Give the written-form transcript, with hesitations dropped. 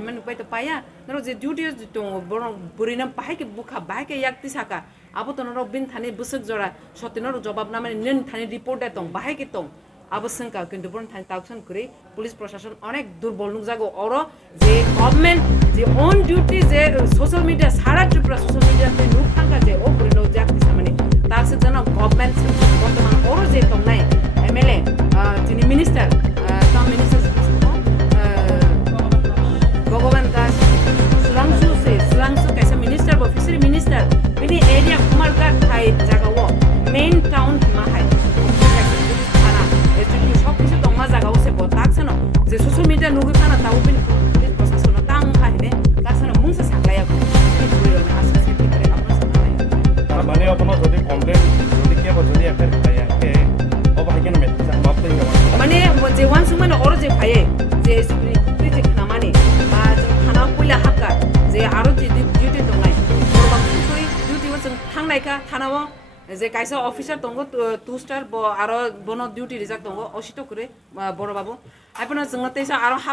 himan upai to paya naro je duty to borong burina bahai ke bukha bahai ke yakti saka abo to naro bin thani busuk jora sotinor jawab na mane nin thani report etong bahai ke tong abo sangka kintu boron thani tauksan kuri police প্রশাসন অনেক দুর্বল nook Jago or যে government যে on duty যে social media সারা Tripura social মিডিয়াতে nook থাকা যে ও বুরিনো jakti samane তাসে যেন গভর্নমেন্ট বর্তমান অর যে তং নাই এমএলএ যিনি মিনিস্টার তাম মিনিস্টার भगवान दास सुलांसु कैसे मिनिस्टर बो फिशरी मिनिस्टर बिनि एरिया कुमारघाट हाई जागाओ मेन टाउन हिमा हाई थाना एजुकेशन सब किछु दंमा जागाओ से बो ताकसनो जे सोशल मीडिया नुगु थाना ताउ बिन पुलिस प्रशासन तांग हाइने ताकसनो मुंसे सागलाया पुलिस आसा से करे आपन सागलाया माने अपनो जदि कमप्लेन जदि के बो जदि एफआईआर खाया के अब हाइकेन में बाप तै माने जे वान सुमन और जे भाये जे जे खाना माने बा जों थाना कइला हाका जे आरो जे डिउटी दंनाय बरबा कुइ डिउटी जों थांनायका थानाव जे कायसा अफिसार दंगो 2 स्टार ब आरो बनो डिउटी रिजार्व दंगो असितो करे बड़ बाबू आइपना जों तैसा आरो